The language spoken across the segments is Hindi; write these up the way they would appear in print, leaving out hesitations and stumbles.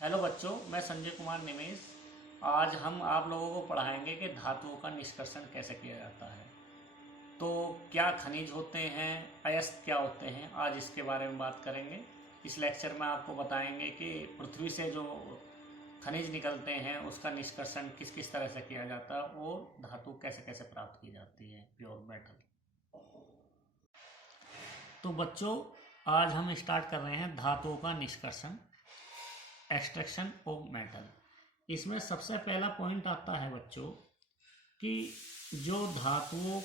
हेलो बच्चों, मैं संजय कुमार निमेश। आज हम आप लोगों को पढ़ाएंगे कि धातुओं का निष्कर्षण कैसे किया जाता है। तो क्या खनिज होते हैं, अयस्क क्या होते हैं, आज इसके बारे में बात करेंगे। इस लेक्चर में आपको बताएंगे कि पृथ्वी से जो खनिज निकलते हैं उसका निष्कर्षण किस किस तरह से किया जाता है और धातु कैसे कैसे प्राप्त की जाती है, प्योर मेटल। तो बच्चों, आज हम स्टार्ट कर रहे हैं धातुओं का निष्कर्षण, एक्सट्रैक्शन ऑफ मेटल। इसमें सबसे पहला पॉइंट आता है बच्चों कि जो धातुओं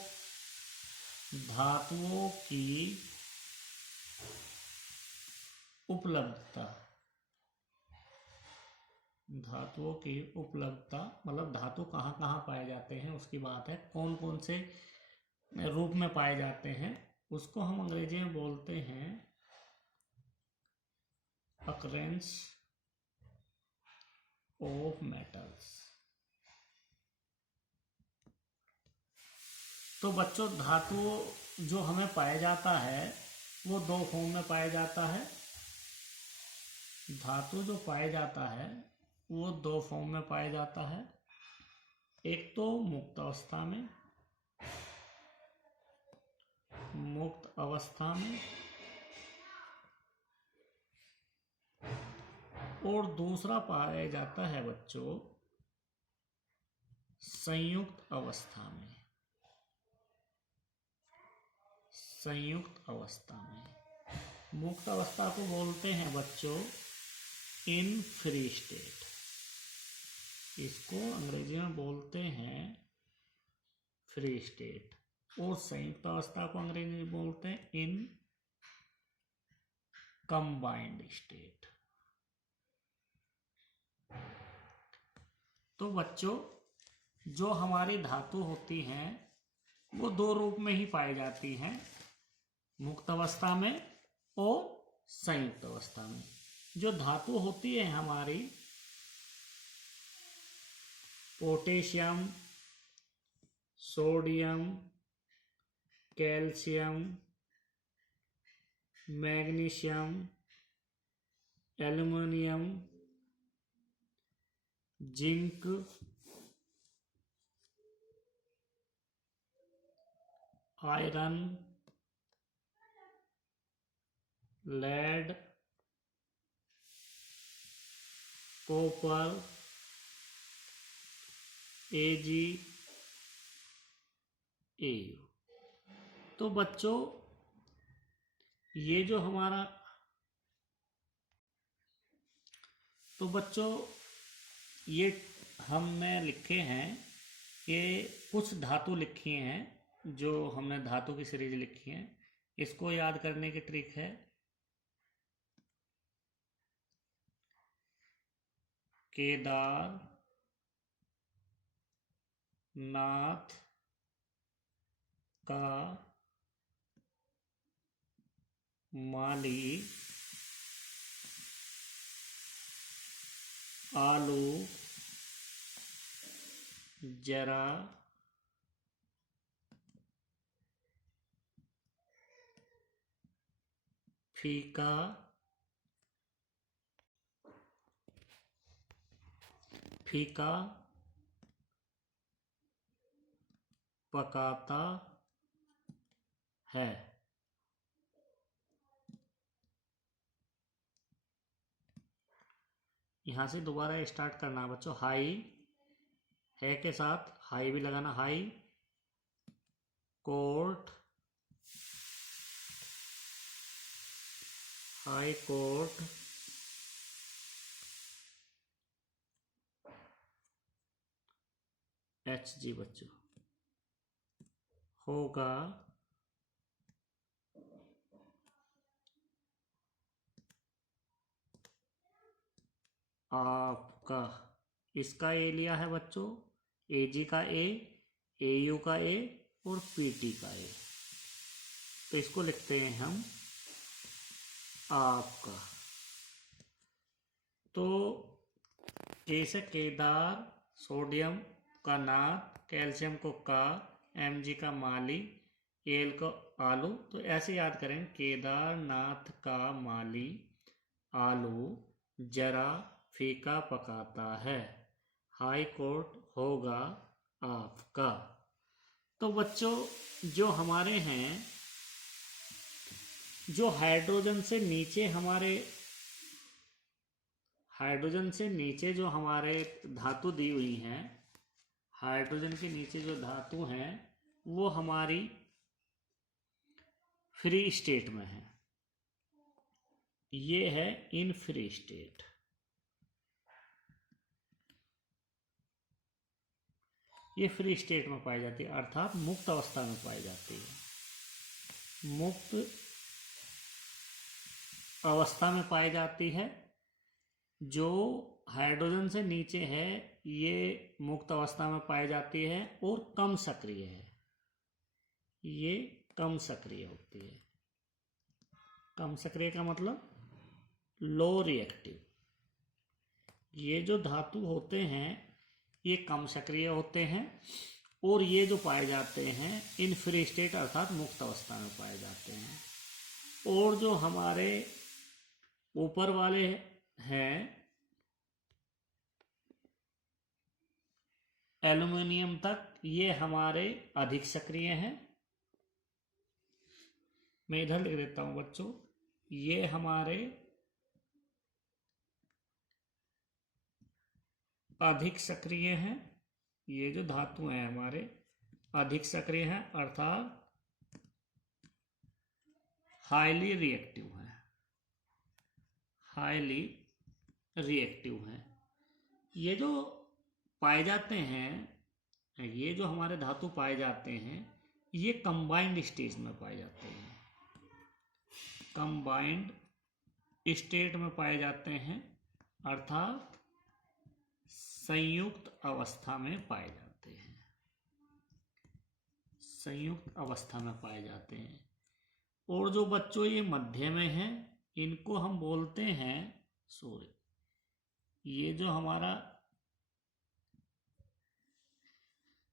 धातुओं की उपलब्धता, धातुओं की उपलब्धता मतलब धातु कहाँ कहाँ पाए जाते हैं उसकी बात है। कौन कौन से रूप में पाए जाते हैं उसको हम अंग्रेजी में बोलते हैं अकरेंस ऑफ मेटल्स। तो बच्चों, धातु जो हमें पाया जाता है वो दो फॉर्म में पाया जाता है। धातु जो पाया जाता है वो दो फॉर्म में पाया जाता है। एक तो मुक्त अवस्था में और दूसरा पाया जाता है बच्चों संयुक्त अवस्था में। संयुक्त अवस्था में मुक्त अवस्था को बोलते हैं बच्चों इन फ्री स्टेट। इसको अंग्रेजी में बोलते हैं फ्री स्टेट। और संयुक्त अवस्था को अंग्रेजी में बोलते हैं इन कंबाइंड स्टेट। तो बच्चों, जो हमारी धातु होती हैं वो दो रूप में ही पाई जाती हैं, मुक्त अवस्था में और संयुक्त अवस्था में। जो धातु होती है हमारी potassium, sodium, calcium, magnesium, aluminium, zinc, iron, lead, copper, AG, AU. तो बच्चों, ये जो हमारा तो बच्चों ये हमने लिखे हैं, ये कुछ धातु लिखी हैं जो हमने धातु की सीरीज लिखी है। इसको याद करने की ट्रिक है केदार नाथ का माली, आलू, जरा, फीका, फीका, पकाता है। यहां से दोबारा स्टार्ट करना है बच्चों। हाई है के साथ हाई भी लगाना। High court, high court, H G बच्चों होगा आपका। इसका ए लिया है बच्चों, ए जी का ए, यू का ए और पीटी का ए। तो इसको लिखते हैं हम आपका। तो जैसे केदार, सोडियम का नाथ, कैल्शियम को का, एम जी का माली, एल को आलू। तो ऐसे याद करें, केदारनाथ का माली, आलू, जरा, फीका पकाता है, हाई कोर्ट होगा आपका। तो बच्चों जो हमारे हैं, जो हाइड्रोजन से नीचे जो हमारे धातु दी हुई हैं, हाइड्रोजन के नीचे जो धातु हैं वो हमारी फ्री स्टेट में है। ये है इन फ्री स्टेट। ये फ्री स्टेट में पाई जाती है, अर्थात मुक्त अवस्था में पाई जाती है। मुक्त अवस्था में पाई जाती है। जो हाइड्रोजन से नीचे है ये मुक्त अवस्था में पाई जाती है और कम सक्रिय है। ये कम सक्रिय होती है। कम सक्रिय का मतलब लो रिएक्टिव। ये जो धातु होते हैं ये कम सक्रिय होते हैं और ये जो पाए जाते हैं इन फ्री स्टेट अर्थात मुक्त अवस्था में पाए जाते हैं। और जो हमारे ऊपर वाले हैं एल्युमिनियम तक, ये हमारे अधिक सक्रिय हैं। मैं इधर लिख देता हूं बच्चों, ये हमारे अधिक सक्रिय हैं। ये जो धातु हैं हमारे अधिक सक्रिय हैं अर्थात हाईली रिएक्टिव हैं। हाईली रिएक्टिव हैं। ये जो पाए जाते हैं, ये जो हमारे धातु पाए जाते हैं ये कंबाइंड स्टेज में पाए जाते हैं। कंबाइंड स्टेट में पाए जाते हैं अर्थात संयुक्त अवस्था में पाए जाते हैं। संयुक्त अवस्था में पाए जाते हैं। और जो बच्चों ये मध्य में हैं इनको हम बोलते हैं, ये जो हमारा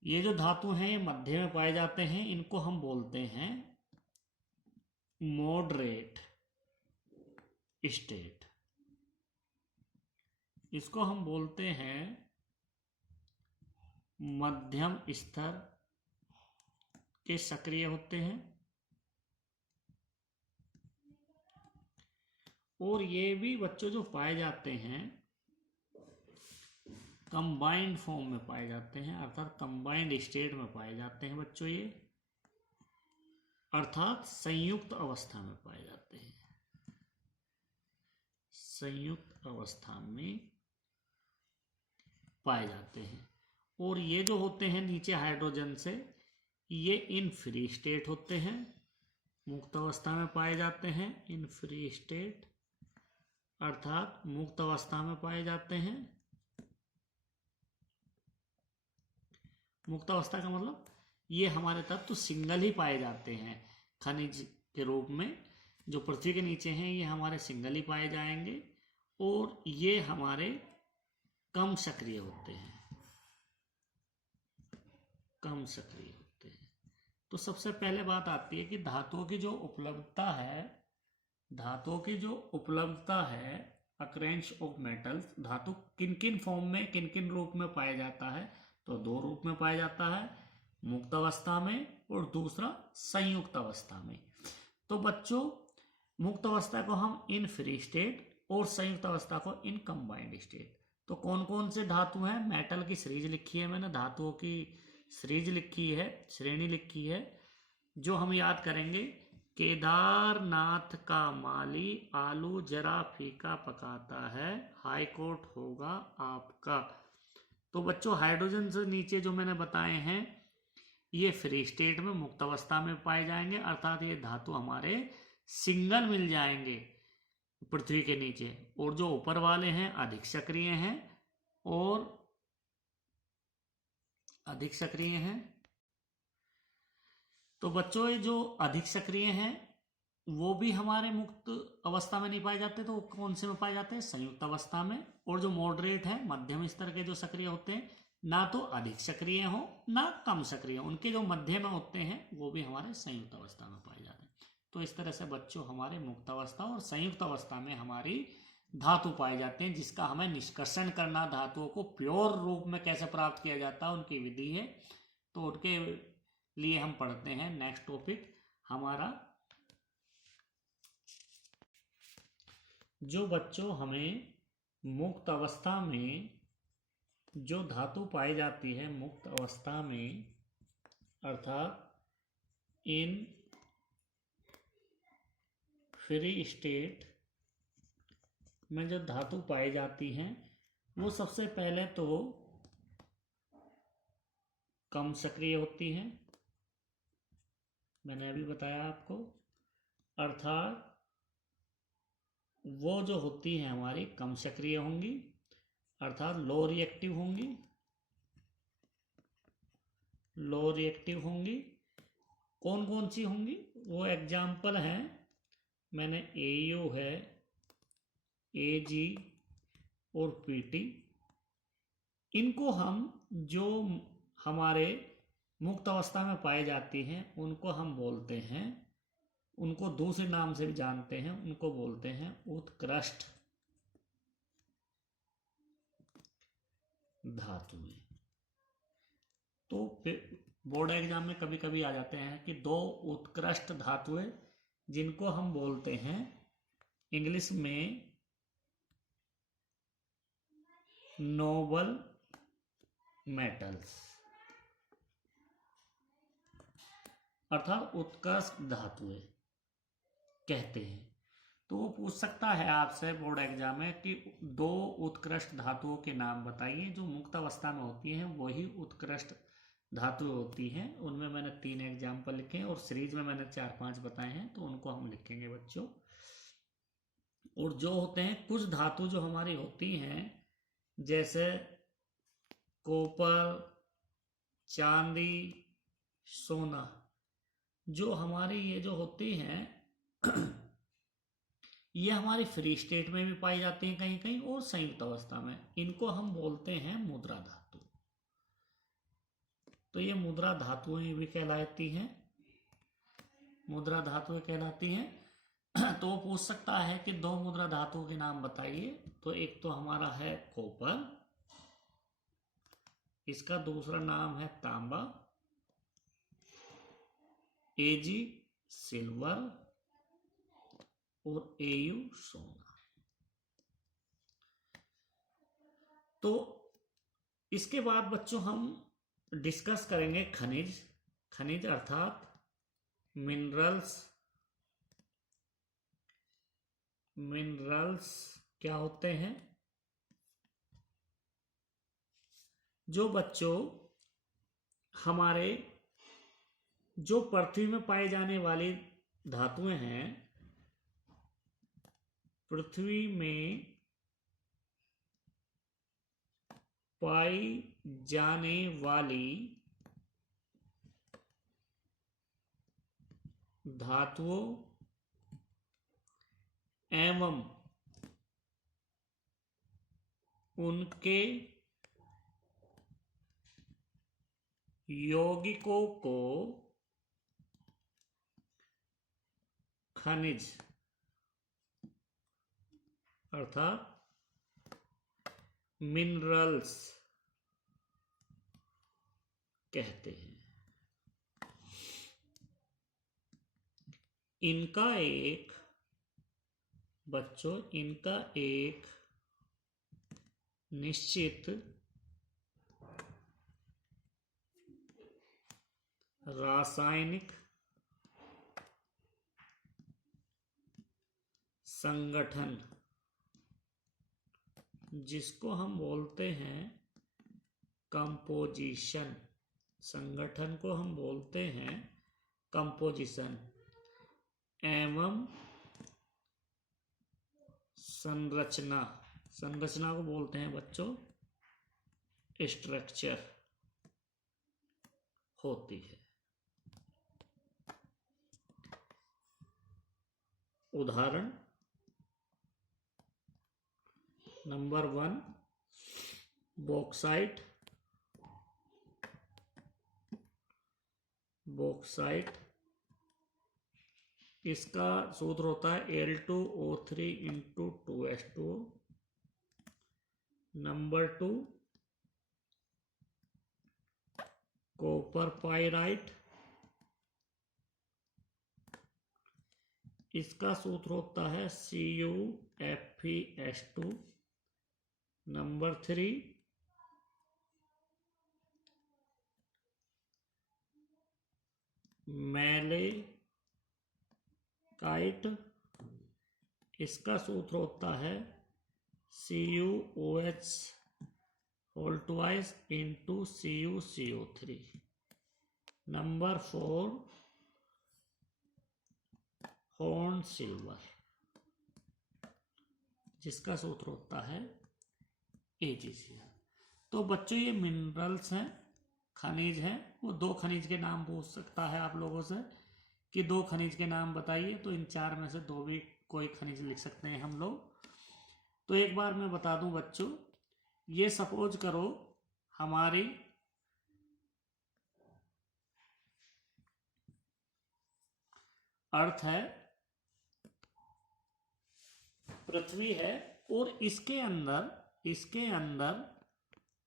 ये जो धातु हैं ये मध्य में पाए जाते हैं, इनको हम बोलते हैं मॉडरेट स्टेट। इसको हम बोलते हैं मध्यम स्तर के सक्रिय होते हैं। और ये भी बच्चों जो पाए जाते हैं कंबाइंड फॉर्म में पाए जाते हैं अर्थात कंबाइंड स्टेट में पाए जाते हैं बच्चों ये, अर्थात संयुक्त अवस्था में पाए जाते हैं। संयुक्त अवस्था में पाए जाते हैं। और ये जो होते हैं नीचे हाइड्रोजन से, ये इन फ्री स्टेट होते हैं, मुक्त अवस्था में पाए जाते हैं। इन फ्री स्टेट अर्थात मुक्त अवस्था में पाए जाते हैं। मुक्त अवस्था का मतलब ये हमारे तत्व सिंगल ही पाए जाते हैं खनिज के रूप में। जो पृथ्वी के नीचे हैं ये हमारे सिंगल ही पाए जाएंगे और ये हमारे कम सक्रिय होते हैं। कम सक्रिय होते हैं। तो सबसे पहले बात आती है कि धातुओं की जो उपलब्धता है, धातुओं की जो उपलब्धता है, अकरेंस ऑफ मेटल्स, धातु किन किन फॉर्म में किन किन रूप में पाया जाता है। तो दो रूप में पाया जाता है, मुक्त अवस्था में और दूसरा संयुक्त अवस्था में। तो बच्चों मुक्त अवस्था को हम इन फ्री स्टेट और संयुक्त अवस्था को इन कंबाइंड स्टेट। तो कौन कौन से धातु हैं, मेटल की सीरीज लिखी है मैंने, धातुओं की सीरीज लिखी है, श्रेणी लिखी है, जो हम याद करेंगे। केदारनाथ का माली आलू जरा फीका पकाता है, हाई कोर्ट होगा आपका। तो बच्चों हाइड्रोजन से नीचे जो मैंने बताए हैं ये फ्री स्टेट में मुक्त अवस्था में पाए जाएंगे अर्थात ये धातु हमारे सिंगल मिल जाएंगे पृथ्वी के नीचे। और जो ऊपर वाले हैं अधिक सक्रिय हैं और अधिक सक्रिय हैं। तो बच्चों ये जो अधिक सक्रिय हैं वो भी हमारे मुक्त अवस्था में नहीं पाए जाते। तो कौन से में पाए जाते हैं, संयुक्त अवस्था में। और जो मॉडरेट है, मध्यम स्तर के जो सक्रिय होते हैं, ना तो अधिक सक्रिय हो ना कम सक्रिय हो, उनके जो मध्य में होते हैं वो भी हमारे संयुक्त अवस्था में पाए जाते हैं। तो इस तरह से बच्चों हमारे मुक्त अवस्था और संयुक्त अवस्था में हमारी धातु पाए जाते हैं जिसका हमें निष्कर्षण करना, धातुओं को प्योर रूप में कैसे प्राप्त किया जाता है उनकी विधि है। तो उनके लिए हम पढ़ते हैं नेक्स्ट टॉपिक हमारा, जो बच्चों हमें मुक्त अवस्था में जो धातु पाई जाती है मुक्त अवस्था में, अर्थात इन फ्री स्टेट में जो धातु पाई जाती हैं वो सबसे पहले तो कम सक्रिय होती हैं, मैंने अभी बताया आपको, अर्थात वो जो होती हैं हमारी कम सक्रिय होंगी, अर्थात लो रिएक्टिव होंगी, लो रिएक्टिव होंगी। कौन कौन सी होंगी वो एग्जाम्पल हैं, मैंने AU है, AG और PT, इनको हम जो हमारे मुक्त अवस्था में पाए जाती हैं उनको हम बोलते हैं, उनको दूसरे नाम से भी जानते हैं, उनको बोलते हैं उत्कृष्ट धातुएं। तो बोर्ड एग्जाम में कभी कभी आ जाते हैं कि दो उत्कृष्ट धातुएं जिनको हम बोलते हैं इंग्लिश में नोबल मेटल्स, अर्थात उत्कृष्ट धातुएं कहते हैं। तो वो पूछ सकता है आपसे बोर्ड एग्जाम में कि दो उत्कृष्ट धातुओं के नाम बताइए जो मुक्त अवस्था में होती हैं, वही उत्कृष्ट धातुएं होती हैं। उनमें मैंने 3 एग्जाम्पल लिखे हैं और सीरीज में मैंने 4-5 बताए हैं, तो उनको हम लिखेंगे बच्चों। और जो होते हैं कुछ धातु जो हमारी होती हैं जैसे कॉपर, चांदी, सोना, जो हमारी ये जो होती हैं ये हमारी फ्री स्टेट में भी पाई जाती हैं कहीं कहीं और संयुक्त अवस्था में, इनको हम बोलते हैं मुद्रा धातु। तो ये मुद्रा धातुएं भी कहलाती हैं, मुद्रा धातुएं कहलाती हैं। तो वो पूछ सकता है कि दो मुद्रा धातुओं के नाम बताइए। तो एक तो हमारा है कॉपर, इसका दूसरा नाम है तांबा, AG सिल्वर और AU सोना। तो इसके बाद बच्चों हम डिस्कस करेंगे खनिज, खनिज अर्थात मिनरल्स। मिनरल्स क्या होते हैं? जो बच्चों हमारे जो पृथ्वी में पाए जाने वाली धातुएं हैं, पृथ्वी में पाई जाने वाली धातुओं एवं उनके यौगिकों को खनिज अर्थात मिनरल्स कहते हैं। इनका एक बच्चों इनका एक निश्चित रासायनिक संगठन, जिसको हम बोलते हैं कंपोजिशन, संगठन को हम बोलते हैं कंपोजिशन, एवं संरचना, संरचना को बोलते हैं बच्चों स्ट्रक्चर होती है। उदाहरण नंबर 1 बॉक्साइट, बॉक्साइट इसका सूत्र होता है Al2O3 into 2H2O। Number 2 copper pyrite, इसका सूत्र होता है CuFeS2। नंबर 3 मैलेकाइट, इसका सूत्र होता है CuOH whole twice into CuCO3। Number 4 horn silver, जिसका सूत्र होता है AgCl। तो बच्चों ये मिनरल्स हैं, खनिज हैं। वो 2 खनिज के नाम पूछ सकता है आप लोगों से कि 2 खनिज के नाम बताइए, तो इन 4 में से 2 भी कोई खनिज लिख सकते हैं हम लोग। तो एक बार मैं बता दूं बच्चों, ये सपोज करो हमारी अर्थ है, पृथ्वी है, और इसके अंदर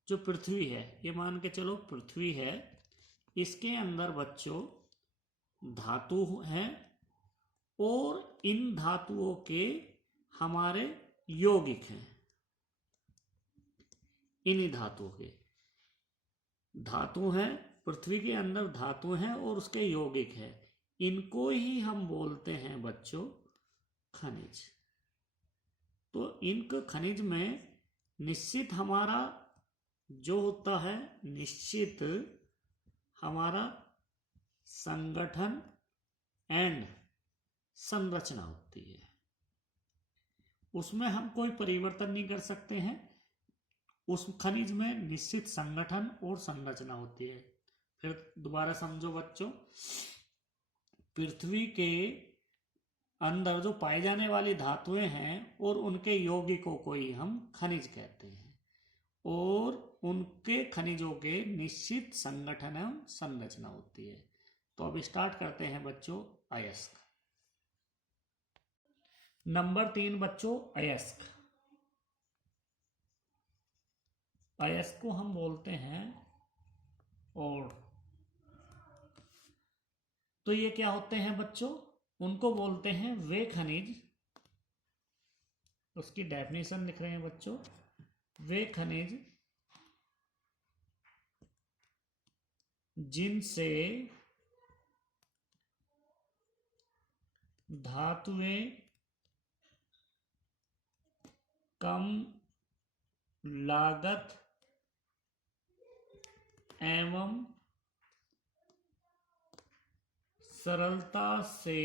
जो पृथ्वी है, ये मान के चलो पृथ्वी है, इसके अंदर बच्चों धातु हैं, और इन धातुओं के हमारे यौगिक हैं। इन्हीं धातुओं के धातु हैं, पृथ्वी के अंदर धातु हैं और उसके यौगिक है, इनको ही हम बोलते हैं बच्चों खनिज। तो इनके खनिज में निश्चित हमारा जो होता है, निश्चित हमारा संगठन एंड संरचना होती है, उसमें हम कोई परिवर्तन नहीं कर सकते हैं। उस खनिज में निश्चित संगठन और संरचना होती है। फिर दोबारा समझो बच्चों, पृथ्वी के अंदर जो पाई जाने वाली धातुएं हैं और उनके यौगिकों को ही हम खनिज कहते हैं, और उनके खनिजों के निश्चित संगठन एवं संरचना होती है। तो अब स्टार्ट करते हैं बच्चों अयस्क। नंबर 3 बच्चों अयस्क। अयस्क को हम बोलते हैं और तो ये क्या होते हैं बच्चों, उनको बोलते हैं वे खनिज, उसकी डेफिनेशन लिख रहे हैं बच्चों, वे खनिज जिनसे धातुएं कम लागत एवं सरलता से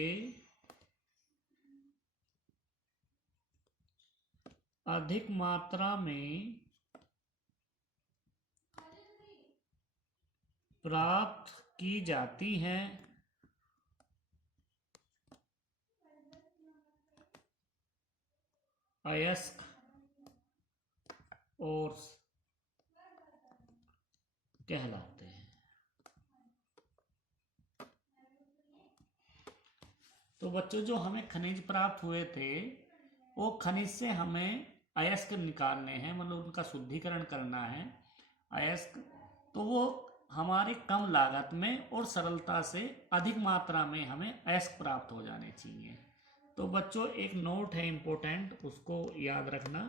अधिक मात्रा में प्राप्त की जाती हैं, अयस्क और कहलाते हैं। तो बच्चों जो हमें खनिज प्राप्त हुए थे, वो खनिज से हमें अयस्क निकालने हैं, मतलब उनका शुद्धिकरण करना है अयस्क। तो वो हमारी कम लागत में और सरलता से अधिक मात्रा में हमें अयस्क प्राप्त हो जाने चाहिए। तो बच्चों एक नोट है इंपॉर्टेंट, उसको याद रखना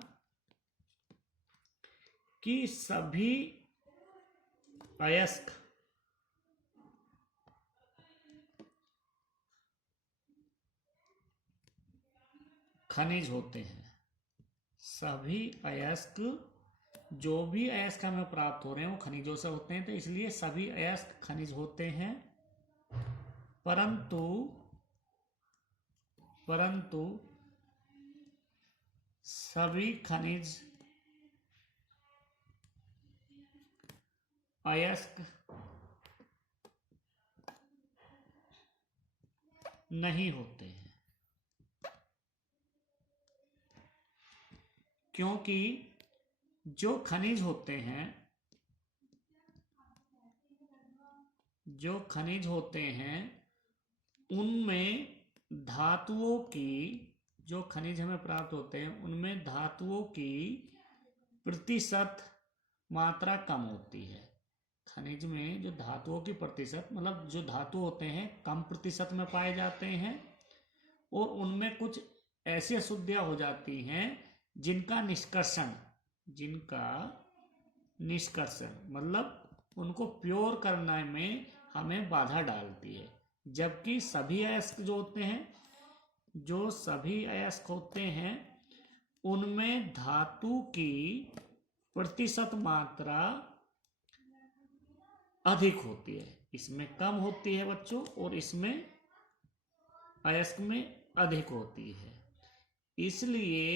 कि सभी अयस्क खनिज होते हैं। सभी अयस्क, जो भी अयस्क हमें प्राप्त हो रहे हैं वो खनिजों से होते हैं, तो इसलिए सभी अयस्क खनिज होते हैं। परंतु सभी खनिज अयस्क नहीं होते हैं, क्योंकि जो खनिज होते हैं उनमें धातुओं की जो खनिज हमें प्राप्त होते हैं उनमें धातुओं की प्रतिशत मात्रा कम होती है। खनिज में जो धातुओं की प्रतिशत मतलब जो धातु होते हैं कम प्रतिशत में पाए जाते हैं और उनमें कुछ ऐसी अशुद्धियां हो जाती हैं जिनका निष्कर्षण मतलब उनको प्योर करने में हमें बाधा डालती है। जबकि सभी अयस्क होते हैं उनमें धातु की प्रतिशत मात्रा अधिक होती है। इसमें कम होती है बच्चों और इसमें अयस्क में अधिक होती है। इसलिए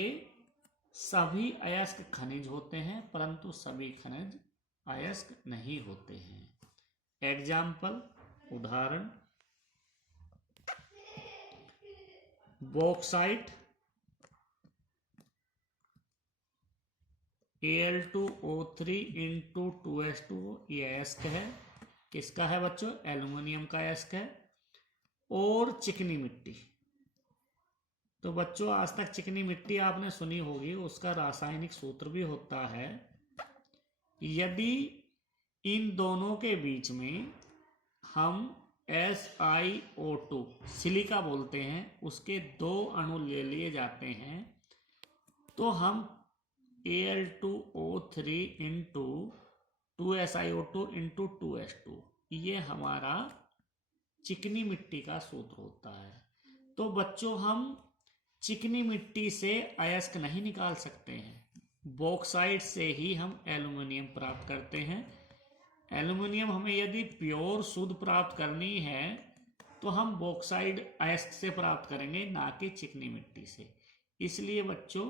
सभी अयस्क खनिज होते हैं परंतु सभी खनिज अयस्क नहीं होते हैं। एग्जाम्पल उदाहरण, बॉक्साइट Al2O3 इंटू 2S2 ये अयस्क है। किसका है बच्चों? एल्युमिनियम का अयस्क है। और चिकनी मिट्टी, तो बच्चों आज तक चिकनी मिट्टी आपने सुनी होगी, उसका रासायनिक सूत्र भी होता है। यदि इन दोनों के बीच में हम SiO2 सिलिका बोलते हैं उसके 2 अणु ले लिए जाते हैं तो हम Al2O3 into 2SiO2 into 2S2 ये हमारा चिकनी मिट्टी का सूत्र होता है। तो बच्चों हम चिकनी मिट्टी से अयस्क नहीं निकाल सकते हैं, बॉक्साइट से ही हम एल्युमिनियम प्राप्त करते हैं। एल्युमिनियम हमें यदि प्योर शुद्ध प्राप्त करनी है तो हम बॉक्साइट अयस्क से प्राप्त करेंगे, ना कि चिकनी मिट्टी से। इसलिए बच्चों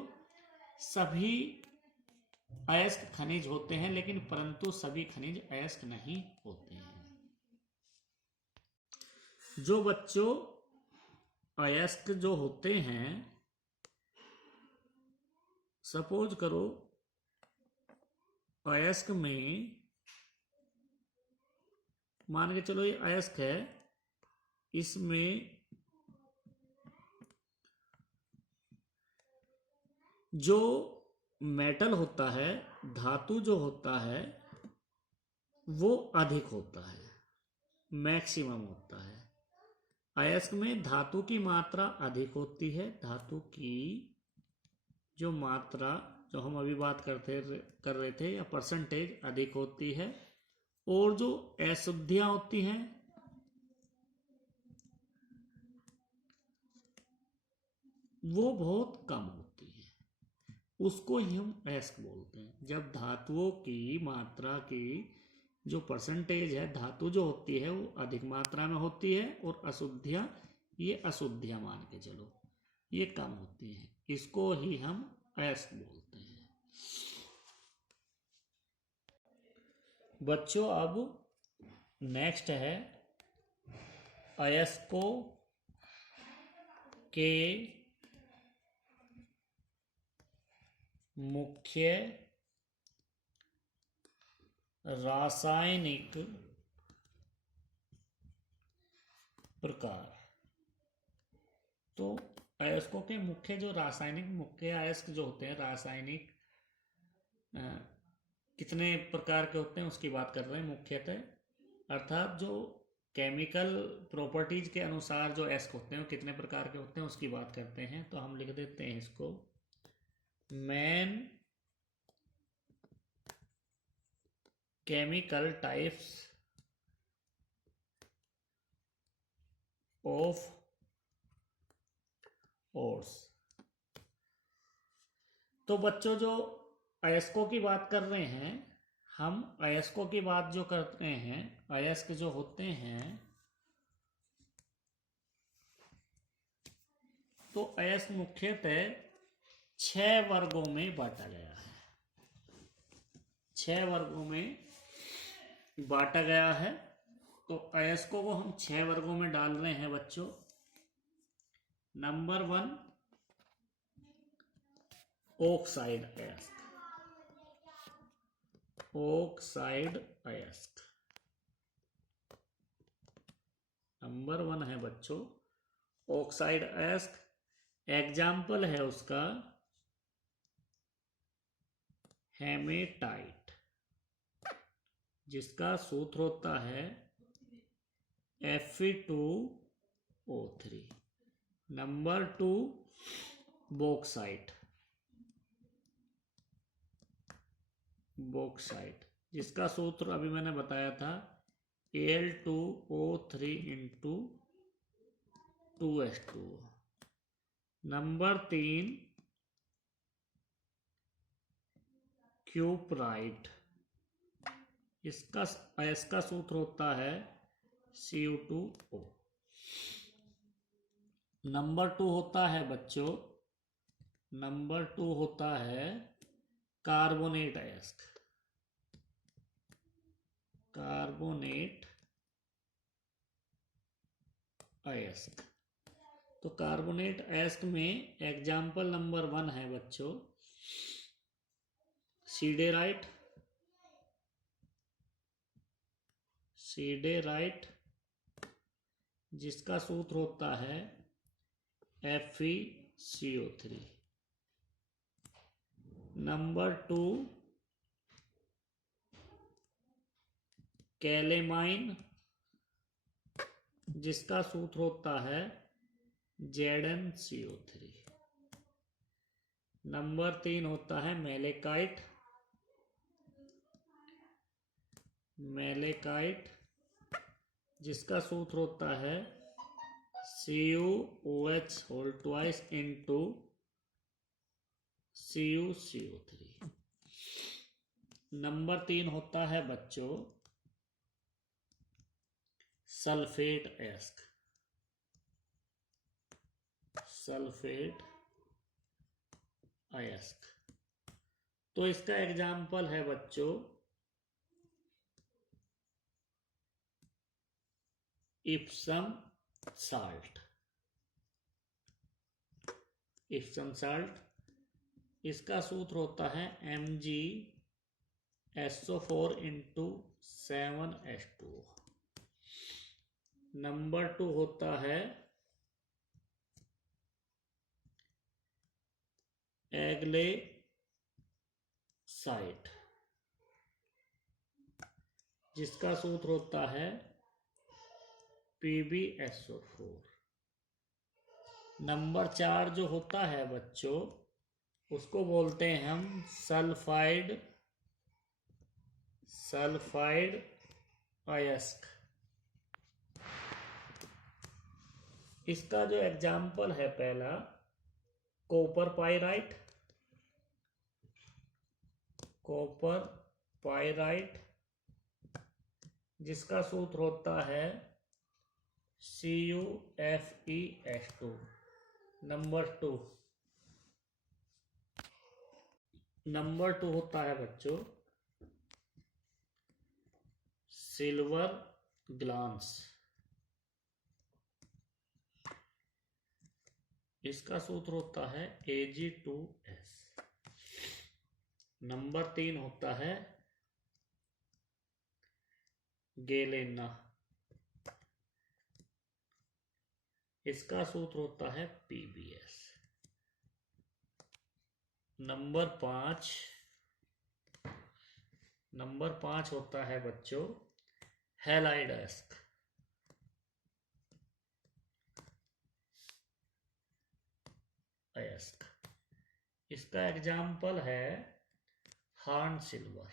सभी अयस्क खनिज होते हैं लेकिन परंतु सभी खनिज अयस्क नहीं होते हैं। जो बच्चों अयस्क जो होते हैं, सपोज करो अयस्क में मान के चलो ये अयस्क है, इसमें जो मेटल होता है, धातु जो होता है वो अधिक होता है, मैक्सिमम होता है। अयस्क में धातु की मात्रा अधिक होती है। धातु की जो मात्रा जो हम अभी बात कर रहे थे या परसेंटेज अधिक होती है और जो अशुद्धियां होती हैं वो बहुत कम होती है, उसको ही हम अयस्क बोलते हैं। जब धातुओं की मात्रा की जो परसेंटेज है, धातु जो होती है वो अधिक मात्रा में होती है और अशुद्धियां मान के चलो ये कम होती हैं, इसको ही हम अयस्क बोलते हैं। बच्चों अब नेक्स्ट है अयस्कों के मुख्य रासायनिक प्रकार। तो अयस्कों के मुख्य अयस्क जो होते हैं रासायनिक कितने प्रकार के होते हैं उसकी बात कर रहे हैं मुख्यतः, अर्थात जो केमिकल प्रॉपर्टीज के अनुसार जो अयस्क होते हैं वो कितने प्रकार के होते हैं उसकी बात करते हैं। तो हम लिख देते हैं इसको main chemical types of ores. तो बच्चों जो अयस्कों की बात कर रहे हैं, हम अयस्कों की बात जो करते हैं, अयस्क जो होते हैं तो अयस्क मुख्यतः 6 वर्गों में बांटा गया है। 6 वर्गों में बांटा गया है। तो अयस्कों को हम 6 वर्गों में डाल रहे हैं बच्चों। नंबर 1 ऑक्साइड अयस्क। ऑक्साइड अयस्क नंबर 1 है बच्चों ऑक्साइड अयस्क। एग्जाम्पल है उसका हेमेटाइट, जिसका सूत्र होता है Fe2O3। नंबर 2 बॉक्साइट, जिसका सूत्र अभी मैंने बताया था Al2O3 into 2H2। Number 3 cuprite, इसका सूत्र होता है Cu2O। नंबर 2 होता है बच्चों, नंबर 2 होता है कार्बोनेट अयस्क। तो कार्बोनेट अयस्क में एग्जाम्पल नंबर 1 है बच्चों सीडेराइट, जिसका सूत्र होता है FeCO3। नंबर 2 कैलेमाइन, जिसका सूत्र होता है ZnCO3। नंबर 3 होता है मेलेकाइट, जिसका सूत्र होता है CuOH whole twice into CuCO3। Number 3 होता है बच्चों सल्फेट अयस्क। तो इसका एग्जाम्पल है बच्चों इप्सम साल्ट, इसका सूत्र होता है MgSO4 इंटू 7H2O। नंबर 2 होता है एग्लेसाइट, जिसका सूत्र होता है PbSO4। नंबर 4 जो होता है बच्चों उसको बोलते हैं हम सल्फाइड अयस्क। इसका जो एग्जाम्पल है पहला कॉपर पाइराइट, जिसका सूत्र होता है CuFeH2। नंबर 2 होता है बच्चों सिल्वर ग्लास, इसका सूत्र होता है Ag2S। नंबर 3 होता है गेलेना, इसका सूत्र होता है PbS। नंबर 5 होता है बच्चों हैलाइड अयस्क। इसका एग्जाम्पल है हार्न सिल्वर,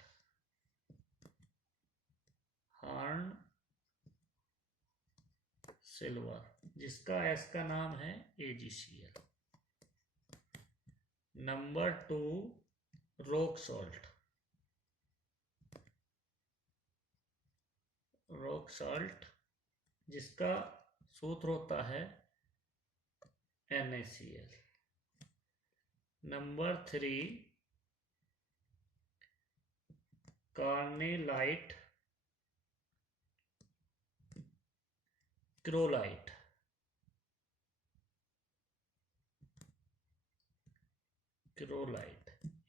जिसका एस का नाम है AgCl। नंबर 2 रॉक सॉल्ट, जिसका सूत्र होता है NaCl। नंबर 3 कार्नेलाइट क्रोलाइट,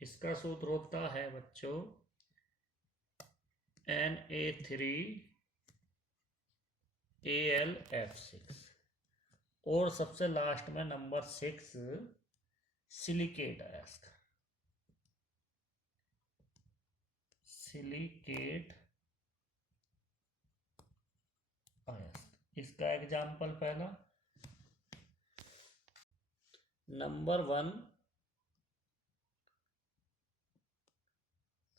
इसका सूत्र होता है बच्चों Na3Alf6। और सबसे लास्ट में नंबर 6 सिलिकेट अयस्क। सिलिकेट अयस्क, इसका एग्जाम्पल पहला नंबर 1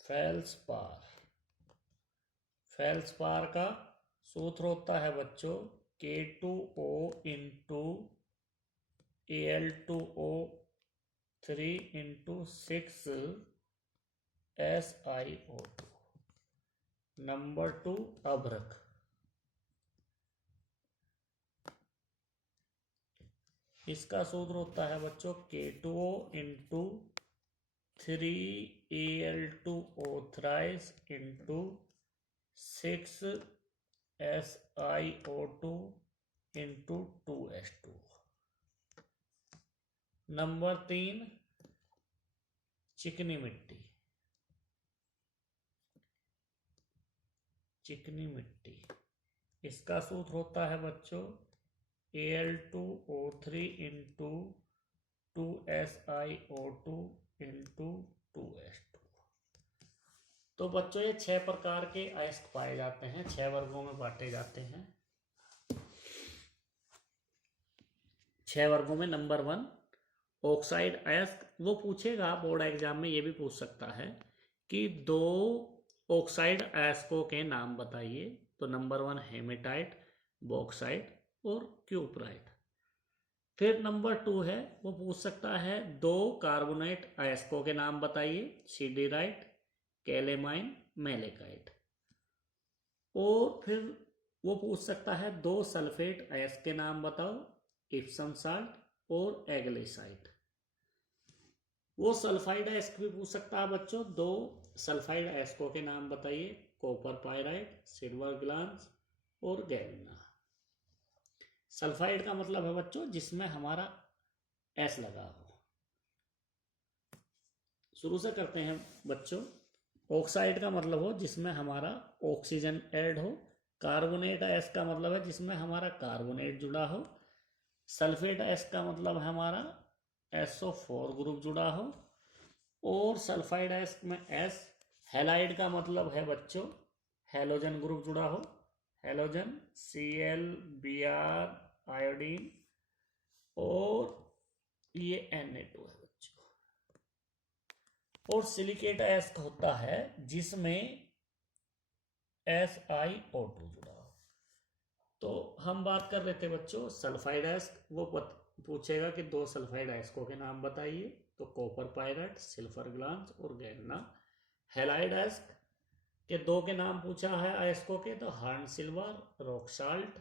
फेल्सपार। फेल्सपार का सूत्र होता है बच्चों K2O into Al2O3 into 6 SiO2। Number 2 अभ्रक। इसका सूत्र होता है बच्चों K2O into 3Al2O into 6 SiO2 into 2H2। Number 3 चिकनी मिट्टी। चिकनी मिट्टी, इसका सूत्र होता है बच्चों Al2O3 into 2SiO2 into 2H2। तो बच्चों ये 6 प्रकार के अयस्क पाए जाते हैं, 6 वर्गों में बांटे जाते हैं। 6 वर्गों में नंबर 1 ऑक्साइड अयस्क। वो पूछेगा बोर्ड एग्जाम में, ये भी पूछ सकता है कि 2 ऑक्साइड अयस्कों के नाम बताइए। तो नंबर 1 हेमेटाइट, बॉक्साइट और क्यूपराइट। फिर नंबर 2 है, वो पूछ सकता है 2 कार्बोनेट अयस्कों के नाम बताइए। सिडीराइट, कैलेमाइन, मेलेकाइट। और फिर वो पूछ सकता है 2 सल्फेट अयस्क के नाम बताओ। इप्सम साल्ट और एग्लेसाइट। वो सल्फाइड अयस्क भी पूछ सकता है बच्चों, 2 सल्फाइड अयस्कों के नाम बताइए। कॉपर पायराइट, सिल्वर ग्लांस और गैलिना। सल्फाइड का मतलब है बच्चों जिसमें हमारा एस लगा हो। शुरू से करते हैं बच्चों। ऑक्साइड का मतलब हो जिसमें हमारा ऑक्सीजन ऐड हो। कार्बोनेट अयस्क का मतलब है जिसमें हमारा कार्बोनेट जुड़ा हो। सल्फेट अयस्क का मतलब है हमारा SO4 ग्रुप जुड़ा हो। और सल्फाइड अयस्क में S। हैलाइड का मतलब है बच्चों हैलोजन ग्रुप जुड़ा हो। हैलोजन Cl, Br, आयोडीन और ये Na2 है बच्चों। और सिलिकेट अयस्क होता है जिसमें SiO2 जुड़ा हो। तो हम बात कर रहे थे बच्चों सल्फाइड अयस्क। वो पूछेगा कि 2 सल्फाइड अयस्कों के नाम बताइए। तो कॉपर पायराइट, सिल्वर ग्लांस और गैलिना। हैलाइड अयस्क के 2 के नाम पूछा है अयस्कों के, तो हार्न सिल्वर, रॉक साल्ट,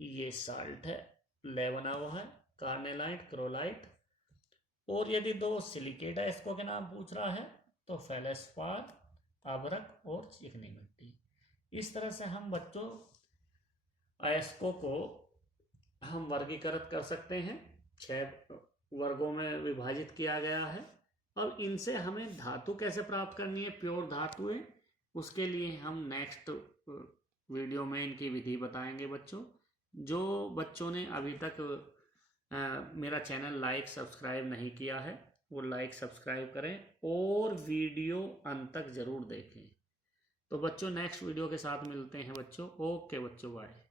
ये साल्ट है, लेवना वो है, कार्नेलाइट, क्रोलाइट। और यदि 2 सिलिकेट अयस्कों के नाम पूछ रहा है तो फेल्सपार, अभ्रक और चिकनी मिट्टी। इस तरह से हम बच्चों अयस्कों को हम वर्गीकृत कर सकते हैं। 6 वर्गों में विभाजित किया गया है। अब इनसे हमें धातु कैसे प्राप्त करनी है, प्योर धातुएं, उसके लिए हम नेक्स्ट वीडियो में इनकी विधि बताएंगे बच्चों। जो बच्चों ने अभी तक मेरा चैनल लाइक सब्सक्राइब नहीं किया है वो लाइक सब्सक्राइब करें और वीडियो अंत तक जरूर देखें। तो बच्चों नेक्स्ट वीडियो के साथ मिलते हैं बच्चों। ओके बच्चों, बाय।